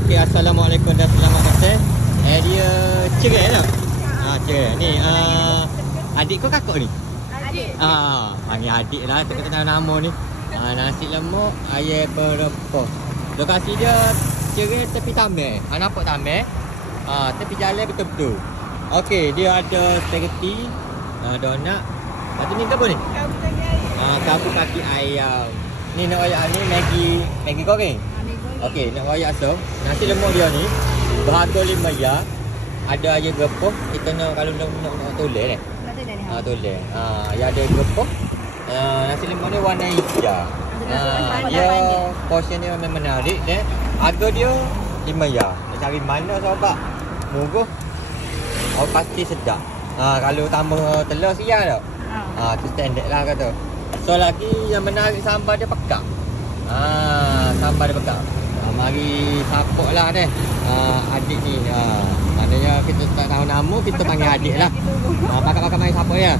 Okey, assalamualaikum dan selamat datang. Dia cerai tak? Cerai. Ni adik kau kakak ni? Adik. Panggil adik lah, tak kenal nama ni. Nasi lemak, ayam berempah. Lokasi dia cerai tepi Tamil. Nampak Tamil? Tepi jalan betul-betul. Okey, dia ada spaghetti, donat. Lepas tu ni ke apa ni? Kabu kaki ayam. Ni nak wayak ni Maggi goreng. Okey, nak wayak asam. Nasi lemak dia ni berharga RM5. Ada ayam gepuk. Kita nak kalau nak toleh ni. Toleh. Ya ada gepuk. Nasi lemak ni warna hijau. Dia portion dia memang menarik dan harga dia RM5. Nak cari mana sahabat? Murah. Pasti sedap. Kalau tambah telur siap tak? Tu standard lah kata. So lagi yang menarik sambal dia pekat. Sambal dia pekat. Mari support lah deh. Adik ni. Maknanya kita tak tahu nama, kita panggil adik lah. Pakat-pakat mari support ya.